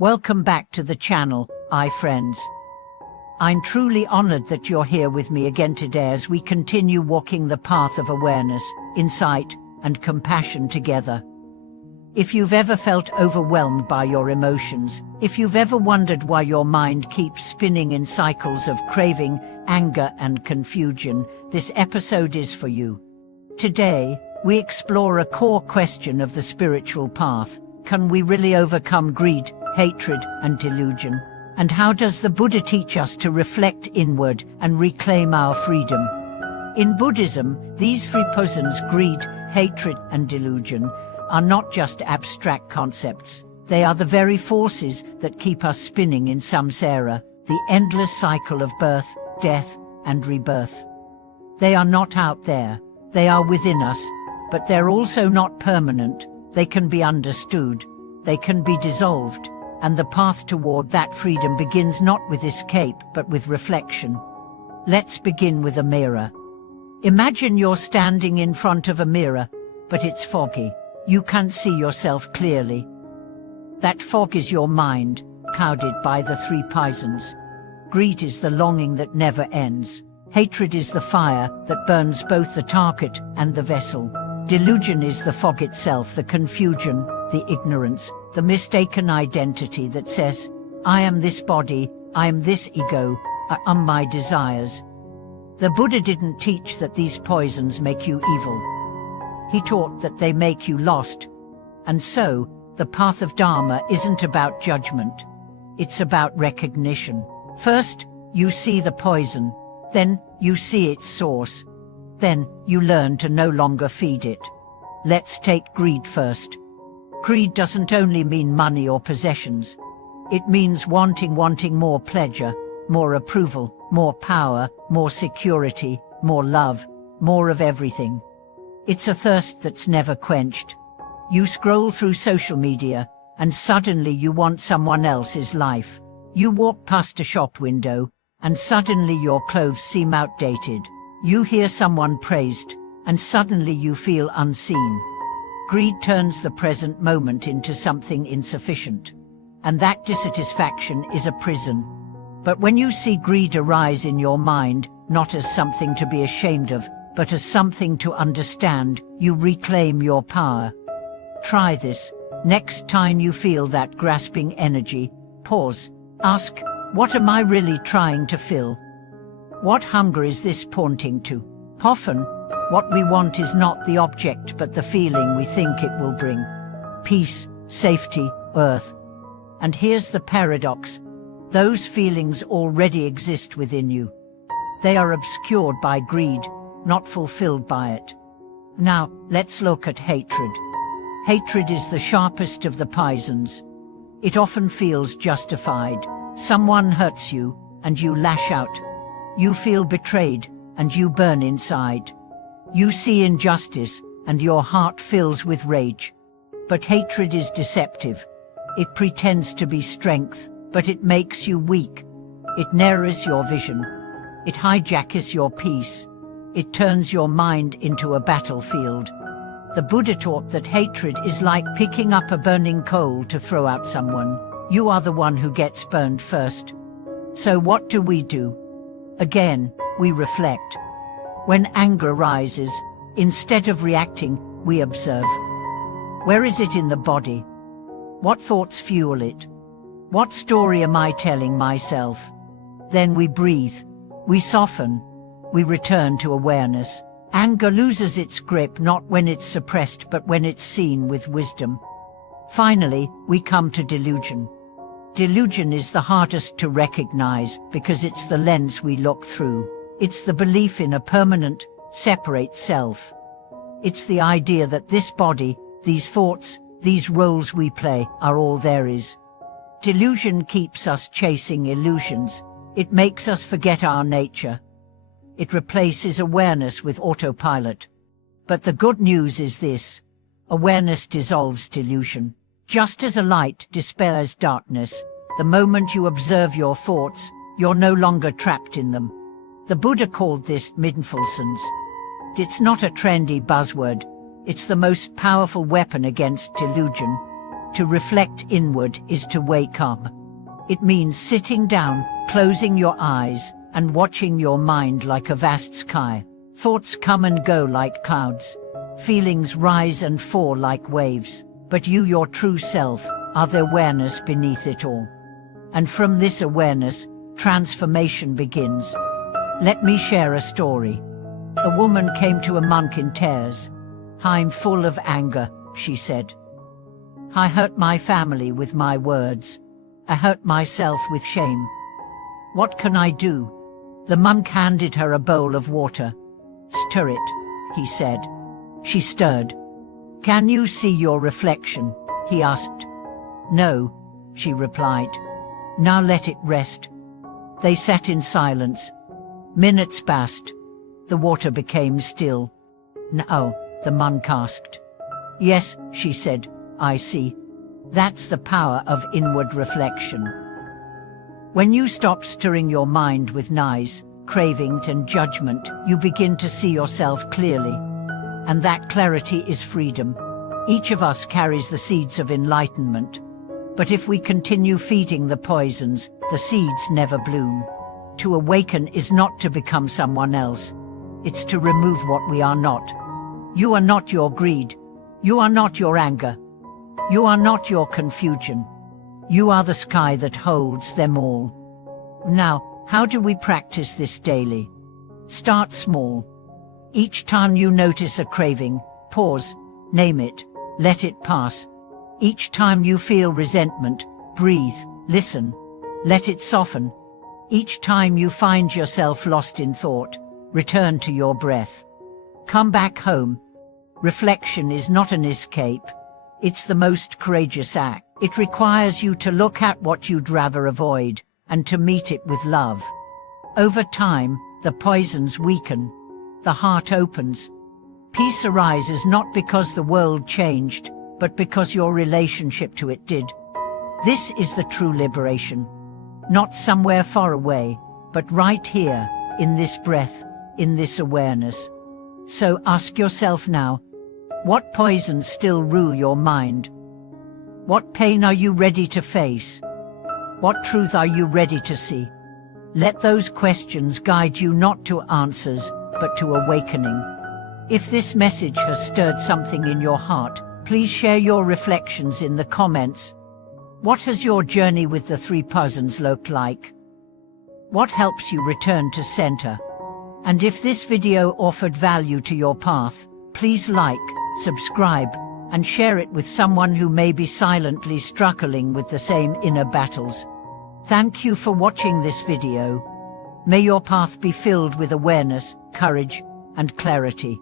Welcome back to the channel, friends. I'm truly honored that you're here with me again today as we continue walking the path of awareness, insight, and compassion together. If you've ever felt overwhelmed by your emotions, if you've ever wondered why your mind keeps spinning in cycles of craving, anger, and confusion, this episode is for you. Today, we explore a core question of the spiritual path. Can we really overcome greed, hatred, and delusion? And how does the Buddha teach us to reflect inward and reclaim our freedom? In Buddhism, these three poisons, greed, hatred, and delusion, are not just abstract concepts. They are the very forces that keep us spinning in samsara, the endless cycle of birth, death, and rebirth. They are not out there, they are within us, but they're also not permanent. They can be understood, they can be dissolved, and the path toward that freedom begins not with escape but with reflection. Let's begin with a mirror. Imagine you're standing in front of a mirror, but it's foggy. You can't see yourself clearly. That fog is your mind, clouded by the three poisons. Greed is the longing that never ends. Hatred is the fire that burns both the target and the vessel. Delusion is the fog itself, the confusion, the ignorance, the mistaken identity that says, I am this body, I am this ego, I am my desires. The Buddha didn't teach that these poisons make you evil. He taught that they make you lost. And so, the path of Dharma isn't about judgment. It's about recognition. First, you see the poison. Then, you see its source. Then, you learn to no longer feed it. Let's take greed first. Greed doesn't only mean money or possessions. It means wanting more pleasure, more approval, more power, more security, more love, more of everything. It's a thirst that's never quenched. You scroll through social media, and suddenly you want someone else's life. You walk past a shop window, and suddenly your clothes seem outdated. You hear someone praised, and suddenly you feel unseen. Greed turns the present moment into something insufficient. And that dissatisfaction is a prison. But when you see greed arise in your mind, not as something to be ashamed of, but as something to understand, you reclaim your power. Try this. Next time you feel that grasping energy, pause. Ask, what am I really trying to fill? What hunger is this pointing to? Often, what we want is not the object but the feeling we think it will bring. Peace, safety, earth. And here's the paradox. Those feelings already exist within you. They are obscured by greed, not fulfilled by it. Now, let's look at hatred. Hatred is the sharpest of the poisons. It often feels justified. Someone hurts you, and you lash out. You feel betrayed, and you burn inside. You see injustice, and your heart fills with rage. But hatred is deceptive. It pretends to be strength, but it makes you weak. It narrows your vision. It hijacks your peace. It turns your mind into a battlefield. The Buddha taught that hatred is like picking up a burning coal to throw at someone. You are the one who gets burned first. So what do? Again, we reflect. When anger rises, instead of reacting, we observe. Where is it in the body? What thoughts fuel it? What story am I telling myself? Then we breathe. We soften. We return to awareness. Anger loses its grip not when it's suppressed but when it's seen with wisdom. Finally, we come to delusion. Delusion is the hardest to recognize because it's the lens we look through. It's the belief in a permanent, separate self. It's the idea that this body, these thoughts, these roles we play, are all there is. Delusion keeps us chasing illusions. It makes us forget our nature. It replaces awareness with autopilot. But the good news is this. Awareness dissolves delusion. Just as a light dispels darkness, the moment you observe your thoughts, you're no longer trapped in them. The Buddha called this mindfulness. It's not a trendy buzzword. It's the most powerful weapon against delusion. To reflect inward is to wake up. It means sitting down, closing your eyes, and watching your mind like a vast sky. Thoughts come and go like clouds. Feelings rise and fall like waves. But you, your true self, are the awareness beneath it all. And from this awareness, transformation begins. Let me share a story. A woman came to a monk in tears. "I'm full of anger," she said. "I hurt my family with my words. I hurt myself with shame. What can I do?" The monk handed her a bowl of water. "Stir it," he said. She stirred. "Can you see your reflection?" he asked. "No," she replied. "Now let it rest." They sat in silence. Minutes passed. The water became still. "Now?" the monk asked. "Yes," she said, "I see." That's the power of inward reflection. When you stop stirring your mind with noise, cravings and judgment, you begin to see yourself clearly. And that clarity is freedom. Each of us carries the seeds of enlightenment. But if we continue feeding the poisons, the seeds never bloom. To awaken is not to become someone else. It's to remove what we are not. You are not your greed. You are not your anger. You are not your confusion. You are the sky that holds them all. Now, how do we practice this daily? Start small. Each time you notice a craving, pause, name it, let it pass. Each time you feel resentment, breathe, listen, let it soften. Each time you find yourself lost in thought, return to your breath. Come back home. Reflection is not an escape. It's the most courageous act. It requires you to look at what you'd rather avoid, and to meet it with love. Over time, the poisons weaken. The heart opens. Peace arises not because the world changed, but because your relationship to it did. This is the true liberation. Not somewhere far away, but right here, in this breath, in this awareness. So ask yourself now, what poisons still rule your mind? What pain are you ready to face? What truth are you ready to see? Let those questions guide you not to answers, but to awakening. If this message has stirred something in your heart, please share your reflections in the comments. What has your journey with the 3 poisons looked like? What helps you return to center? And if this video offered value to your path, please like, subscribe, and share it with someone who may be silently struggling with the same inner battles. Thank you for watching this video. May your path be filled with awareness, courage, and clarity.